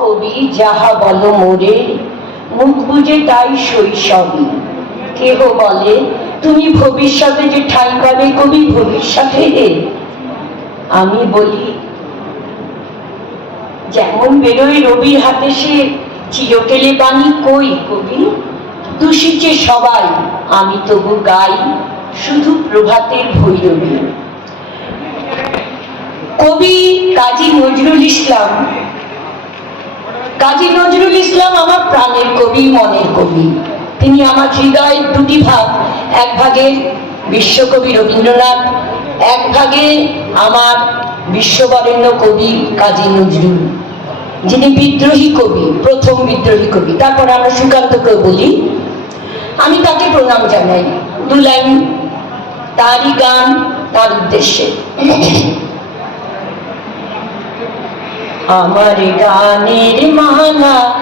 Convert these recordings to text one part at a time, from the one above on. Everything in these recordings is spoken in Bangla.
কবি, যাহা বলো মোরে, মুখ বুঝে তাই শৈশবই কেহ বলে, তুমি ভবিষ্যতে যে ঠাই পাবে, কবি ভবিষ্যতে আমি বলি, যেমন বেরোয় রবির হাতে সে, চিরকেলে বাণী কই কবি? সবাই, আমি তবু গাই, শুধু প্রভাতের ভৈরবী। কবি কাজী নজরুল ইসলাম কাজী নজরুল ইসলাম আমার প্রাণের কবি, মনের কবি। তিনি আমার হৃদয়ের দুটি ভাগ, এক ভাগে বিশ্বকবি রবীন্দ্রনাথ, এক ভাগে আমার বিশ্ববরেণ্য কবি কাজী নজরুল। যিনি বিদ্রোহী কবি, প্রথম বিদ্রোহী কবি। তারপর আমরা সুকান্তকেও বলি। আমি তাকে প্রণাম জানাই। দু লাইন তারই গান, তার উদ্দেশ্যে। আমার গানের মালা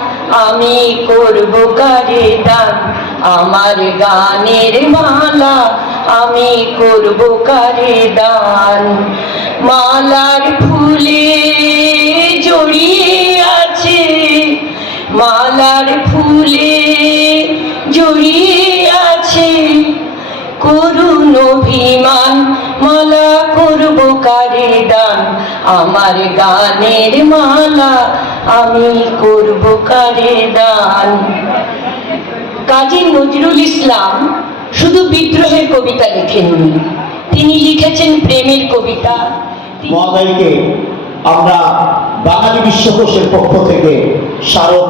আমি করব কারে দান? আমার গানের মালা আমি করব কারে দান? মালার ফুলে জড়িয়ে আছে, মালার ফুলে জড়িয়ে আছে। করুণ অভিমান মালা করব কারে দান? আমার গানের মালা আমি করব কারে দান? কাজী নজরুল ইসলাম শুধু বিদ্রোহের কবিতা লিখেননি, তিনি লিখেছেন প্রেমের কবিতা। মহোদয়কে আমরা বাঙালি বিশ্বকোষের পক্ষ থেকে স্মারক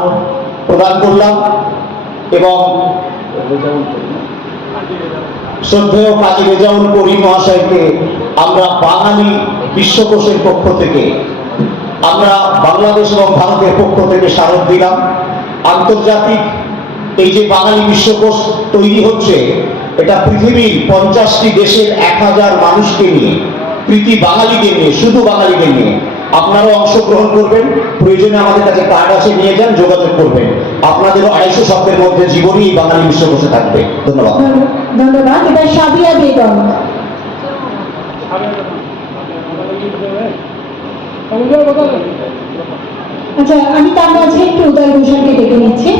প্রদান করলাম এবং শ্রদ্ধেয় কাজী রেজাউল করিম মহাশয়কে আমরা বাঙালি বিশ্বকোষের পক্ষ থেকে, আমরা বাংলাদেশ এবং ভারতের পক্ষ থেকে স্মারক দিলাম। আন্তর্জাতিক এই যে বাঙালি বিশ্বকোষ তৈরি হচ্ছে, এটা পৃথিবীর পঞ্চাশটি দেশের এক হাজার মানুষকে নিয়ে, প্রীতি বাঙালিকে নিয়ে, শুধু বাঙালিকে নিয়ে আপনারাও অংশগ্রহণ করবেন। প্রয়োজনে আমাদের কাছে কার্ড আছে, নিয়ে যান, যোগাযোগ করবেন। আপনাদের আড়াইশো শব্দের মধ্যে জীবনই এই বিশ্ব বসে থাকবে। ধন্যবাদ। ধন্যবাদ, এটা সাবিয়া বেগম। আচ্ছা আমি তার মাঝে একটু উদয় ঘোষণকে ডেকে নিচ্ছি।